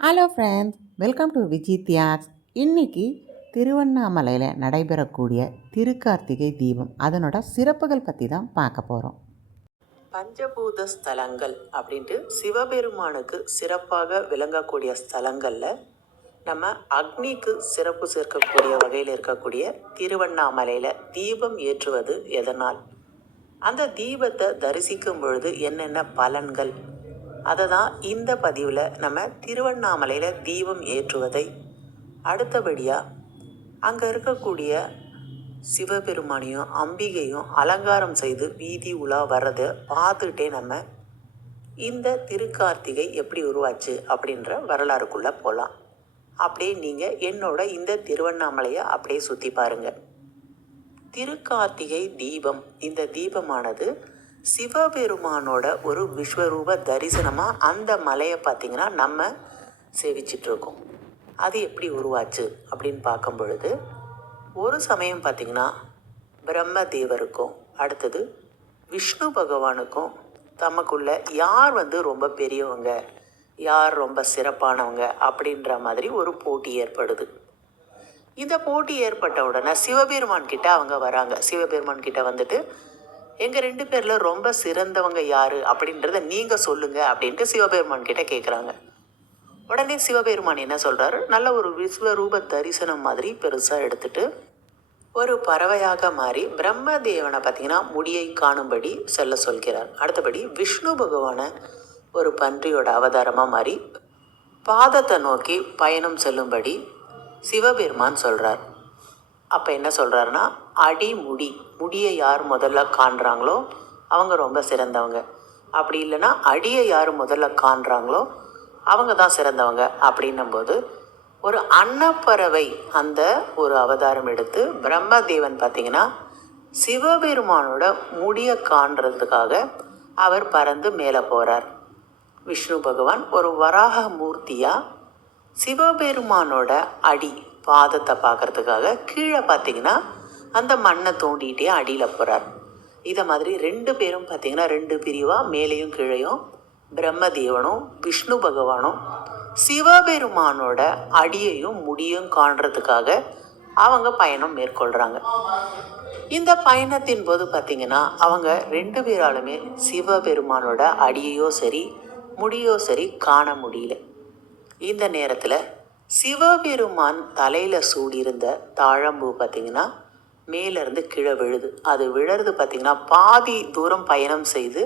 Hello friends, welcome to Viji Thiyags. இன்னைக்கு திருவண்ணாமலையில் நடைபெறக்கூடிய திருக்கார்த்திகை தீபம் அதனோட சிறப்புகள் பற்றி தான் பார்க்க போகிறோம். பஞ்சபூத ஸ்தலங்கள் அப்படின்ட்டு சிவபெருமானுக்கு சிறப்பாக விளங்கக்கூடிய ஸ்தலங்களில் நம்ம அக்னிக்கு சிறப்பு சேர்க்கக்கூடிய வகையில் இருக்கக்கூடிய திருவண்ணாமலையில் தீபம் ஏற்றுவது எதனால், அந்த தீபத்தை தரிசிக்கும் பொழுது என்னென்ன பலன்கள், அதை தான் இந்த பதிவில் நம்ம திருவண்ணாமலையில் தீபம் ஏற்றுவதை, அடுத்தபடியாக அங்கே இருக்கக்கூடிய சிவபெருமானையும் அம்பிகையும் அலங்காரம் செய்து வீதி உலா வர்றதை பார்த்துக்கிட்டே நம்ம இந்த திருக்கார்த்திகை எப்படி உருவாச்சு அப்படின்ற வரலாறுக்குள்ளே போகலாம். அப்படியே நீங்கள் என்னோட இந்த திருவண்ணாமலையை அப்படியே சுற்றி பாருங்கள். திருக்கார்த்திகை தீபம், இந்த தீபமானது சிவபெருமானோட ஒரு விஸ்வரூப தரிசனமாக அந்த மலையை பார்த்திங்கன்னா நம்ம சேவிச்சிட்ருக்கோம். அது எப்படி உருவாச்சு அப்படின்னு பார்க்கும் பொழுது, ஒரு சமயம் பார்த்திங்கன்னா பிரம்மதேவருக்கும் அடுத்தது விஷ்ணு பகவானுக்கும் தமக்குள்ள யார் ரொம்ப பெரியவங்க, யார் ரொம்ப சிறப்பானவங்க அப்படின்ற மாதிரி ஒரு போட்டி ஏற்படுது. இந்த போட்டி ஏற்பட்ட உடனே சிவபெருமான் கிட்ட அவங்க வராங்க. சிவபெருமான் கிட்ட வந்துட்டு, எங்கள் 2 பேரில் ரொம்ப சிறந்தவங்க யார் அப்படின்றத நீங்கள் சொல்லுங்கள் அப்படின்ட்டு சிவபெருமான் கிட்ட கேட்குறாங்க. உடனே சிவபெருமான் என்ன சொல்கிறாரு, நல்ல ஒரு விஸ்வரூப தரிசனம் மாதிரி பெருசாக எடுத்துட்டு ஒரு பறவையாக மாறி பிரம்மதேவனை பார்த்திங்கன்னா முடியை காணும்படி செல்ல சொல்கிறார். அடுத்தபடி விஷ்ணு பகவானை ஒரு பன்றியோட அவதாரமாக மாறி பாதத்தை நோக்கி பயணம் செல்லும்படி சிவபெருமான் சொல்கிறார். அப்போ என்ன சொல்கிறாருன்னா, முடியை யார் முதல்ல காண்றாங்களோ அவங்க ரொம்ப சிறந்தவங்க, அப்படி இல்லைன்னா அடியை யார் முதல்ல காண்றாங்களோ அவங்க தான் சிறந்தவங்க அப்படின்னும்போது, ஒரு அன்னப்பறவை அந்த ஒரு அவதாரம் எடுத்து பிரம்மதேவன் பார்த்திங்கன்னா சிவபெருமானோட முடியை காண்றதுக்காக அவர் பறந்து மேலே போகிறார். விஷ்ணு பகவான் ஒரு வராக மூர்த்தியாக சிவபெருமானோட பாதத்தை பார்க்குறதுக்காக கீழே பார்த்திங்கன்னா அந்த மண்ணை தோண்டிகிட்டே அடியில் போகிறார். இதை மாதிரி 2 பேரும் பார்த்திங்கன்னா 2 பிரிவாக மேலேயும் கீழேயும் பிரம்மதேவனும் விஷ்ணு பகவானும் சிவபெருமானோட அடியையும் முடியும் காண்றதுக்காக அவங்க பயணம் மேற்கொள்கிறாங்க. இந்த பயணத்தின் போது பார்த்திங்கன்னா அவங்க 2 பேராலுமே சிவபெருமானோட அடியையோ சரி முடியோ சரி காண முடியல. இந்த நேரத்தில் சிவபெருமான் தலையில் சூடியிருந்த தாழம்பூ பார்த்திங்கன்னா மேலேருந்து கீழே விழுது. அது விழுறது பார்த்திங்கன்னா பாதி தூரம் பயணம் செய்து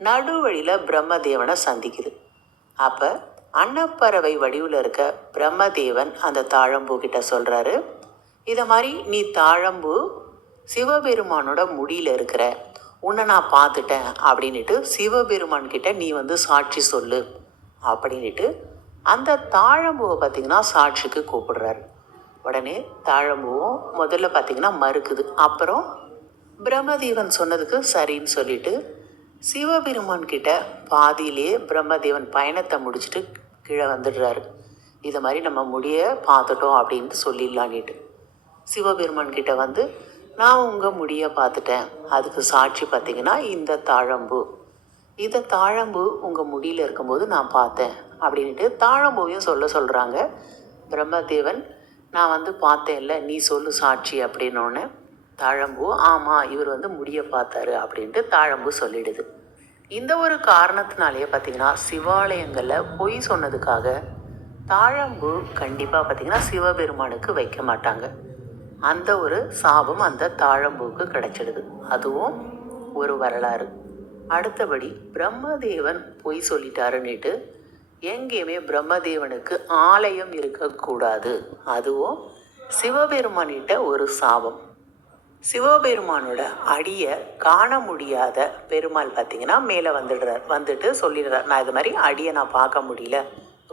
நடுவழியில் பிரம்மதேவனை சந்திக்குது. அப்போ அன்னப்பறவை வடிவில் இருக்க பிரம்மதேவன் அந்த தாழம்பூ கிட்ட சொல்கிறாரு, இதை மாதிரி நீ தாழம்பூ சிவபெருமானோட முடியில் இருக்கிற, உன்னை நான் பார்த்துட்டேன் அப்படின்ட்டு சிவபெருமான் கிட்ட நீ சாட்சி சொல்லு அப்படின்ட்டு அந்த தாழம்பூவை பார்த்திங்கன்னா சாட்சிக்கு கூப்பிடுறாரு. உடனே தாழம்பூவும் முதல்ல பார்த்திங்கன்னா மறுக்குது. அப்புறம் பிரம்மதேவன் சொன்னதுக்கு சரின்னு சொல்லிட்டு சிவபெருமான் கிட்ட பாதியிலேயே பிரம்மதேவன் பயணத்தை முடிச்சுட்டு கீழே வந்துடுறாரு. இதை மாதிரி நம்ம முடிய பார்த்துட்டோம் அப்படின்ட்டு சொல்லிடலான்ட்டு சிவபெருமான் கிட்ட நான் உங்கள் முடியை பார்த்துட்டேன், அதுக்கு சாட்சி பார்த்திங்கன்னா இந்த தாழம்பூ, இந்த தாழம்பூ உங்கள் முடியில் இருக்கும்போது நான் பார்த்தேன் அப்படின்ட்டு தாழம்பூவையும் சொல்கிறாங்க. பிரம்மதேவன் நான் பார்த்தேன்ல, நீ சொல்லு சாட்சி அப்படின்னோடனே தாழம்பூ ஆமாம் இவர் முடியை பார்த்தாரு அப்படின்ட்டு தாழம்பூ சொல்லிடுது. இந்த ஒரு காரணத்தினாலேயே பார்த்திங்கன்னா சிவாலயங்களில் பொய் சொன்னதுக்காக தாழம்பூ கண்டிப்பாக பார்த்திங்கன்னா சிவபெருமானுக்கு வைக்க மாட்டாங்க. அந்த ஒரு சாபம் அந்த தாழம்பூவுக்கு கிடைச்சிடுது. அதுவும் ஒரு வரலாறு. அடுத்தபடி பிரம்மதேவன் பொய் சொல்லிட்டாருன்னுட்டு எங்கேயுமே பிரம்மதேவனுக்கு ஆலயம் இருக்கக்கூடாது. அதுவும் சிவபெருமானிட்ட ஒரு சாபம். சிவபெருமானோட அடியை காண முடியாத பெருமாள் பார்த்திங்கன்னா மேலே வந்துட்டு சொல்லிடுறார், நான் இது மாதிரி அடியை நான் பார்க்க முடியல,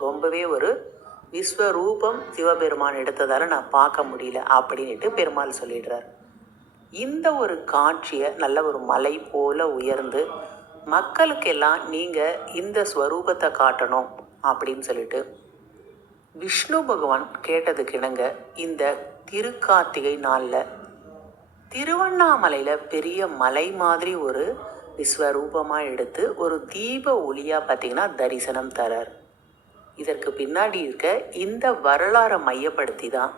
ரொம்பவே ஒரு விஸ்வரூபம் சிவபெருமான் எடுத்ததால் நான் பார்க்க முடியல அப்படின்ட்டு பெருமாள் சொல்லிடுறார். இந்த ஒரு காட்சியை நல்ல ஒரு மலை போல உயர்ந்து மக்களுக்கெல்லாம் நீங்கள் இந்த ஸ்வரூபத்தை காட்டணும் அப்படின்னு சொல்லிட்டு விஷ்ணு பகவான் கேட்டதுக்கு இணங்க இந்த திருக்கார்த்திகை நாளில் திருவண்ணாமலையில் பெரிய மலை மாதிரி ஒரு விஸ்வரூபமாக எடுத்து ஒரு தீப ஒளியாக பார்த்திங்கன்னா தரிசனம் தரார். இதற்கு பின்னாடி இருக்க இந்த வரலாறை மையப்படுத்தி தான்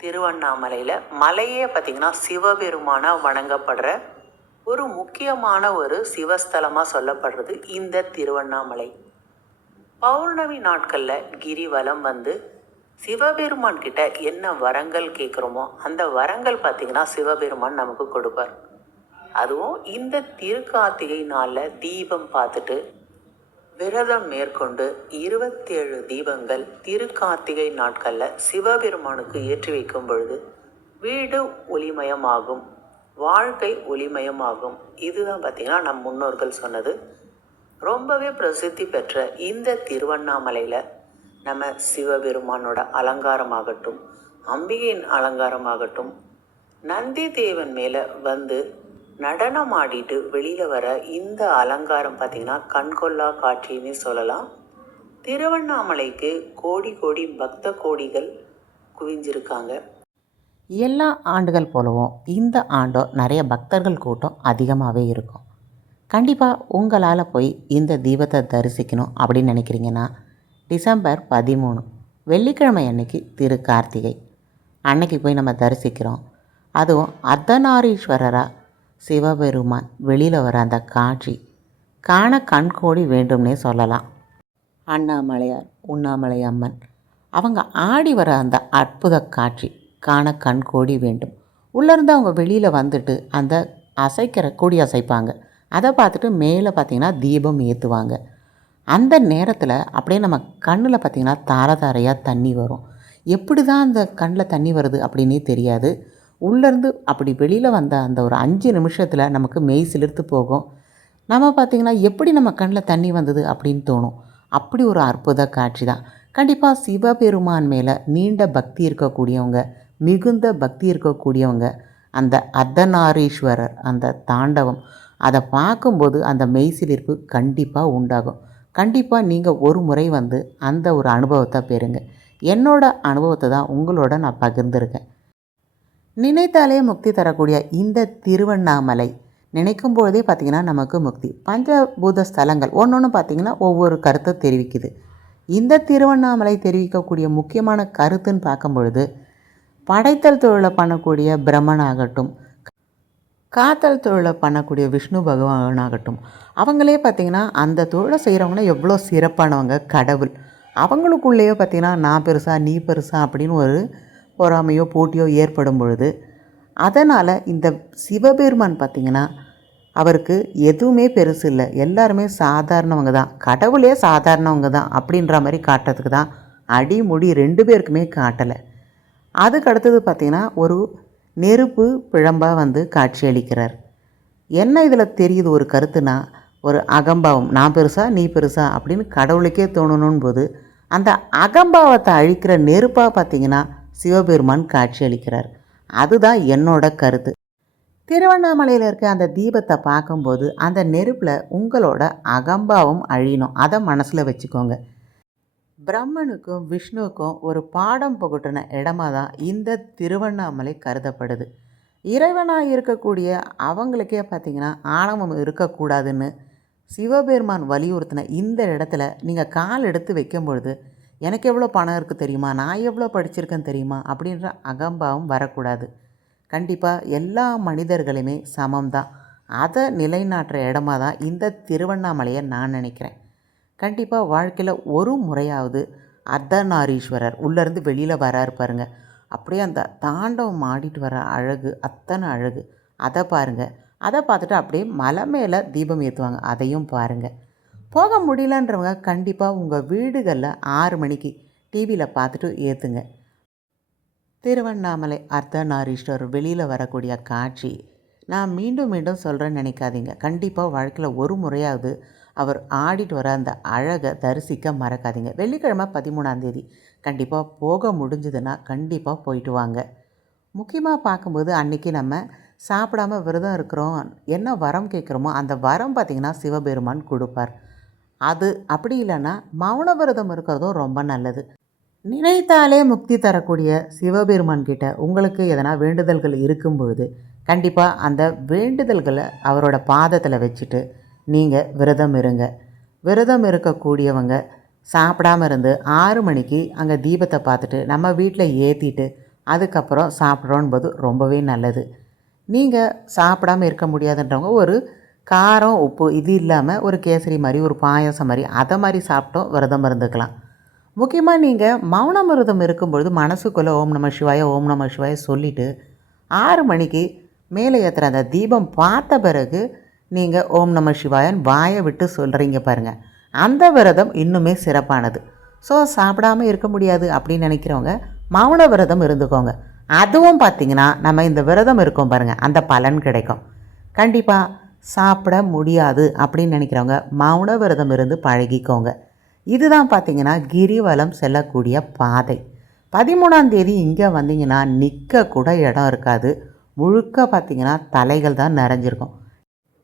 திருவண்ணாமலையில் மலையே பார்த்திங்கன்னா சிவபெருமானாக வணங்கப்படுற ஒரு முக்கியமான ஒரு சிவஸ்தலமாக சொல்லப்படுறது இந்த திருவண்ணாமலை. பௌர்ணமி நாட்களில் கிரிவலம் வந்து சிவபெருமான் கிட்ட என்ன வரங்கள் கேட்குறோமோ அந்த வரங்கள் பார்த்திங்கன்னா சிவபெருமான் நமக்கு கொடுப்பார். அதுவும் இந்த திருக்கார்த்திகை நாளில் தீபம் பார்த்துட்டு விரதம் மேற்கொண்டு 27 தீபங்கள் திருக்கார்த்திகை நாட்களில் சிவபெருமானுக்கு ஏற்றி வைக்கும் பொழுது வீடு ஒளிமயமாகும், வாழ்க்கை ஒளிமயமாகும். இதுதான் பார்த்திங்கன்னா நம் முன்னோர்கள் சொன்னது. ரொம்பவே பிரசித்தி பெற்ற இந்த திருவண்ணாமலையில் நம்ம சிவபெருமானோட அலங்காரமாகட்டும், அம்பிகையின் அலங்காரமாகட்டும், நந்தி தேவன் மேலே வந்து நடனம் ஆடிட்டு வெளியில் வர இந்த அலங்காரம் பார்த்திங்கன்னா கண்கொள்ளா காட்சின்னு சொல்லலாம். திருவண்ணாமலைக்கு கோடி கோடி பக்த கோடிகள் குவிஞ்சிருக்காங்க. எல்லா ஆண்டுகள் போலவும் இந்த ஆண்டோ நிறைய பக்தர்கள் கூட்டம் அதிகமாகவே இருக்கும். கண்டிப்பாக உங்களால் போய் இந்த தீபத்தை தரிசிக்கணும் அப்படின்னு நினைக்கிறீங்கன்னா டிசம்பர் 13 வெள்ளிக்கிழமை அன்னைக்கு திருக்கார்த்திகை அன்னைக்கு போய் நம்ம தரிசிக்கிறோம். அதுவும் அர்த்தநாரீஸ்வரராக சிவபெருமான் வெளியில் வர அந்த காட்சி காண கண்கோடி வேண்டும்னே சொல்லலாம். அண்ணாமலையார், உண்ணாமலை அம்மன் அவங்க ஆடி வர அந்த அற்புத காட்சி காண கண்கோடி வேண்டும். உள்ளேருந்து அவங்க வெளியில் வந்துட்டு அந்த அசைக்கிற கொடி அசைப்பாங்க. அதை பார்த்துட்டு மேலே பார்த்திங்கன்னா தீபம் ஏற்றுவாங்க. அந்த நேரத்தில் அப்படியே நம்ம கண்ணில் பார்த்திங்கன்னா தார தாரையாக தண்ணி வரும். எப்படி தான் அந்த கண்ணில் தண்ணி வருது அப்படின்னே தெரியாது. உள்ளேருந்து அப்படி வெளியில் வந்த அந்த ஒரு 5 நிமிஷத்தில் நமக்கு மெய் சிலிர்த்து போகும். நம்ம பார்த்திங்கன்னா எப்படி நம்ம கண்ணில் தண்ணி வந்தது அப்படின்னு தோணும். அப்படி ஒரு அற்புத காட்சி தான். கண்டிப்பாக சிவபெருமான் மேலே நீண்ட பக்தி இருக்கக்கூடியவங்க, மிகுந்த பக்தி இருக்கக்கூடியவங்க அந்த அர்த்தநாரீஸ்வரர் அந்த தாண்டவம் அதை பார்க்கும்போது அந்த மெய்சிலிர்ப்பு கண்டிப்பாக உண்டாகும். கண்டிப்பாக நீங்கள் ஒரு முறை வந்து அந்த ஒரு அனுபவத்தை பெறுங்க. என்னோட அனுபவத்தை தான் உங்களோட நான் பகிர்ந்துருக்கேன். நினைத்தாலே முக்தி தரக்கூடிய இந்த திருவண்ணாமலை நினைக்கும் பொழுதே பார்த்திங்கன்னா நமக்கு முக்தி. பஞ்சபூத ஸ்தலங்கள் ஒன்று பார்த்திங்கன்னா ஒவ்வொரு கருத்தை தெரிவிக்குது. இந்த திருவண்ணாமலை தெரிவிக்கக்கூடிய முக்கியமான கருத்துன்னு பார்க்கும் பொழுது படைத்தல் தொழிலை பண்ணக்கூடிய பிரம்மன் ஆகட்டும், காத்தல் தொழிலை பண்ணக்கூடிய விஷ்ணு பகவானாகட்டும், அவங்களே பார்த்திங்கன்னா அந்த தொழிலை செய்கிறவங்கள எவ்வளோ சிறப்பானவங்க, கடவுள். அவங்களுக்குள்ளேயோ பார்த்திங்கன்னா நான் பெருசா நீ பெருசா அப்படின்னு ஒரு பொறாமையோ போட்டியோ ஏற்படும் பொழுது அதனால் இந்த சிவபெருமான் பார்த்திங்கன்னா அவருக்கு எதுவுமே பெருசு இல்லை, எல்லாருமே சாதாரணவங்க தான், கடவுளே சாதாரணவங்க தான் அப்படின்ற மாதிரி காட்டுறதுக்கு தான் அடிமுடி 2 பேருக்குமே காட்டலை. அதுக்கு அடுத்தது பார்த்திங்கன்னா ஒரு நெருப்பு பிழம்பாக வந்து காட்சி அளிக்கிறார். என்ன இதில் தெரியுது ஒரு கருத்துனா, ஒரு அகம்பாவம், நான் பெருசா நீ பெருசா அப்படின்னு கடவுளுக்கே தோணணும் போது அந்த அகம்பாவத்தை அழிக்கிற நெருப்பாக பார்த்திங்கன்னா சிவபெருமான் காட்சி அளிக்கிறார். அதுதான் என்னோட கருத்து. திருவண்ணாமலையில் இருக்க அந்த தீபத்தை பார்க்கும்போது அந்த நெருப்பில் உங்களோட அகம்பாவம் அழியணும், அதை மனசில் வச்சுக்கோங்க. பிரம்மனுக்கும் விஷ்ணுவுக்கும் ஒரு பாடம் புகட்டின இடமா தான் இந்த திருவண்ணாமலை கருதப்படுது. இறைவனாக இருக்கக்கூடிய அவங்களுக்கே பார்த்திங்கன்னா ஆணவம் இருக்கக்கூடாதுன்னு சிவபெருமான் வலியுறுத்தின இந்த இடத்துல நீங்கள் கால் எடுத்து வைக்கும் பொழுது எனக்கு எவ்வளோ பணம் இருக்குது தெரியுமா, நான் எவ்வளோ படிச்சிருக்கேன் தெரியுமா அப்படின்ற அகம்பாவம் வரக்கூடாது. கண்டிப்பாக எல்லா மனிதர்களுமே சமம்தான். அதை நிலைநாட்டுற இடமா தான் இந்த திருவண்ணாமலையை நான் நினைக்கிறேன். கண்டிப்பாக வாழ்க்கையில் ஒரு முறையாவது அர்த்தநாரீஸ்வரர் உள்ளேருந்து வெளியில் வராரு பாருங்க, அப்படியே அந்த தாண்டவம் ஆடிட்டு வர அழகு, அத்தனை அழகு. அதை பாருங்கள். அதை பார்த்துட்டு அப்படியே மலை மேலே தீபம் ஏற்றுவாங்க, அதையும் பாருங்கள். போக முடியலன்றவங்க கண்டிப்பாக உங்கள் வீடுகளில் 6 மணிக்கு டிவியில் பார்த்துட்டு ஏற்றுங்க. திருவண்ணாமலை அர்த்தநாரீஸ்வரர் வெளியில் வரக்கூடிய காட்சி நான் மீண்டும் மீண்டும் சொல்கிறேன்னு நினைக்காதீங்க. கண்டிப்பாக வாழ்க்கையில் ஒரு முறையாவது அவர் ஆடிட்டு வர அந்த அழகை தரிசிக்க மறக்காதீங்க. வெள்ளிக்கிழமை 13ஆம் தேதி கண்டிப்பாக போக முடிஞ்சதுன்னா கண்டிப்பாக போயிட்டு வாங்க. முக்கியமாக பார்க்கும்போது அன்றைக்கி நம்ம சாப்பிடாமல் விரதம் இருக்கிறோம், என்ன வரம் கேட்குறோமோ அந்த வரம் பார்த்திங்கன்னா சிவபெருமான் கொடுப்பார். அது அப்படி இல்லைன்னா மௌன விரதம் இருக்கிறதும் ரொம்ப நல்லது. நினைத்தாலே முக்தி தரக்கூடிய சிவபெருமான் கிட்ட உங்களுக்கு எதனா வேண்டுதல்கள் இருக்கும் பொழுது கண்டிப்பாக அந்த வேண்டுதல்களை அவரோட பாதத்தில் வச்சுட்டு நீங்கள் விரதம் இருங்க. விரதம் இருக்கக்கூடியவங்க சாப்பிடாம இருந்து 6 மணிக்கு அங்கே தீபத்தை பார்த்துட்டு நம்ம வீட்டில் ஏற்றிட்டு அதுக்கப்புறம் சாப்பிட்றோன்போது ரொம்பவே நல்லது. நீங்கள் சாப்பிடாம இருக்க முடியாதுன்றவங்க ஒரு காரம் உப்பு இது இல்லாமல் ஒரு கேசரி மாதிரி ஒரு பாயாசம் மாதிரி அதை மாதிரி சாப்பிட்டோம் விரதம் இருந்துக்கலாம். முக்கியமாக நீங்கள் மௌன விரதம் இருக்கும்பொழுது மனசுக்குள்ளே ஓம் நம சிவாய ஓம் நம சிவாய சொல்லிவிட்டு 6 மணிக்கு மேலே ஏற்றுற அந்த தீபம் பார்த்த பிறகு நீங்கள் ஓம் நம சிவாயன் வாயை விட்டு சொல்கிறீங்க பாருங்கள், அந்த விரதம் இன்னுமே சிறப்பானது. ஸோ சாப்பிடாமல் இருக்க முடியாது அப்படின்னு நினைக்கிறவங்க மௌன விரதம் இருந்துக்கோங்க. அதுவும் பார்த்திங்கன்னா நம்ம இந்த விரதம் இருக்கோம் பாருங்கள், அந்த பலன் கிடைக்கும். கண்டிப்பாக சாப்பிட முடியாது அப்படின்னு நினைக்கிறவங்க மௌன விரதம் இருந்து பழகிக்கோங்க. இதுதான் பார்த்திங்கன்னா கிரிவலம் செல்லக்கூடிய பாதை. 13ஆம் தேதி இங்கே வந்தீங்கன்னா நிற்க கூட இடம் இருக்காது. முழுக்க பார்த்திங்கன்னா தலைகள் தான் நிறைஞ்சிருக்கும்.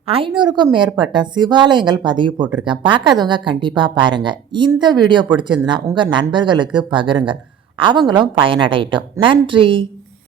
500க்கும் மேற்பட்ட சிவாலயங்கள் பதிவு போட்டிருக்கேன். பார்க்காதவங்க கண்டிப்பாக பாருங்கள். இந்த வீடியோ பிடிச்சிருந்துன்னா உங்கள் நண்பர்களுக்கு பகிருங்கள், அவங்களும் பயனடையட்டும். நன்றி.